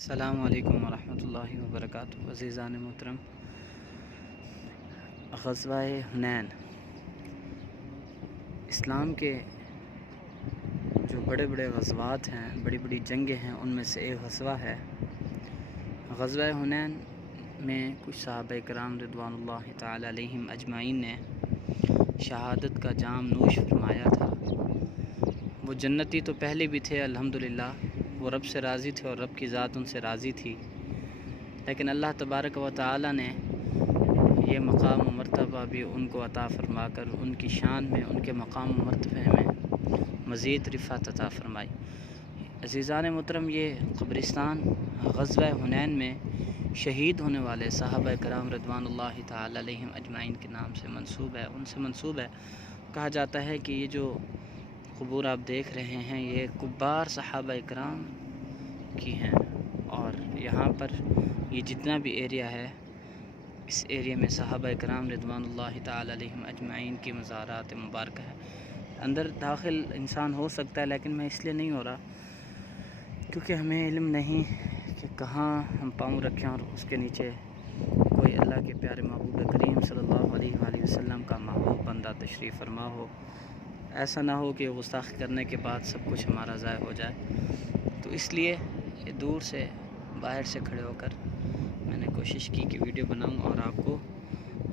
السلام علیکم ورحمۃ اللہ وبرکاتہ۔ عزیزان محترم، غزوہ حنین اسلام کے جو بڑے بڑے غزوات ہیں، بڑی بڑی جنگیں ہیں، ان میں سے ایک غزوہ ہے۔ غزوہ حنین میں کچھ صحابہ کرام رضوان اللہ تعالی علیہم اجمعین نے شہادت کا جام نوش فرمایا تھا۔ وہ جنتی تو پہلے بھی تھے الحمدللہ، وہ رب سے راضی تھے اور رب کی ذات ان سے راضی تھی، لیکن اللہ تبارک و تعالی نے یہ مقام و مرتبہ بھی ان کو عطا فرما کر ان کی شان میں، ان کے مقام و مرتبے میں مزید رفعت عطا فرمائی۔ عزیزان محترم، یہ قبرستان غزوہ حنین میں شہید ہونے والے صحابہ کرام رضوان اللہ تعالی علیہم اجمعین کے نام سے منسوب ہے، ان سے منسوب ہے۔ کہا جاتا ہے کہ یہ جو قبور آپ دیکھ رہے ہیں یہ کبار صحابہ کرام کی ہیں، اور یہاں پر یہ جتنا بھی ایریا ہے، اس ایریا میں صحابہ کرام رضوان اللہ تعالی علیہم اجمعین کی مزارات مبارکہ ہے۔ اندر داخل انسان ہو سکتا ہے، لیکن میں اس لیے نہیں ہو رہا کیونکہ ہمیں علم نہیں کہ کہاں ہم پاؤں رکھیں اور اس کے نیچے کوئی اللہ کے پیارے محبوب کریم صلی اللہ علیہ وآلہ وسلم کا محبوب بندہ تشریف فرما ہو۔ ایسا نہ ہو کہ گستاخی کرنے کے بعد سب کچھ ہمارا ضائع ہو جائے، تو اس لیے دور سے باہر سے کھڑے ہو کر میں نے کوشش کی کہ ویڈیو بناؤں اور آپ کو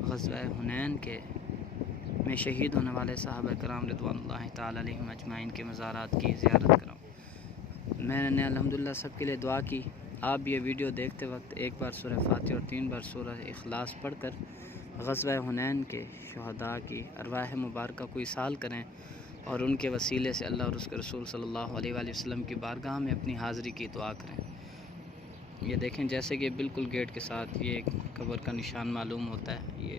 غزوہ حنین کے میں شہید ہونے والے صحابہ کرام رضوان اللہ تعالی علیہم اجمعین کے مزارات کی زیارت کراؤں۔ میں نے الحمدللہ سب کے لیے دعا کی۔ آپ یہ ویڈیو دیکھتے وقت ایک بار سورہ فاتحہ اور 3 بار سورہ اخلاص پڑھ کر غزوہ حنین کے شہداء کی ارواح مبارکہ کو اصال کریں اور ان کے وسیلے سے اللہ اور اس کے رسول صلی اللہ علیہ وآلہ وسلم کی بارگاہ میں اپنی حاضری کی دعا کریں۔ یہ دیکھیں، جیسے کہ بالکل گیٹ کے ساتھ یہ قبر کا نشان معلوم ہوتا ہے، یہ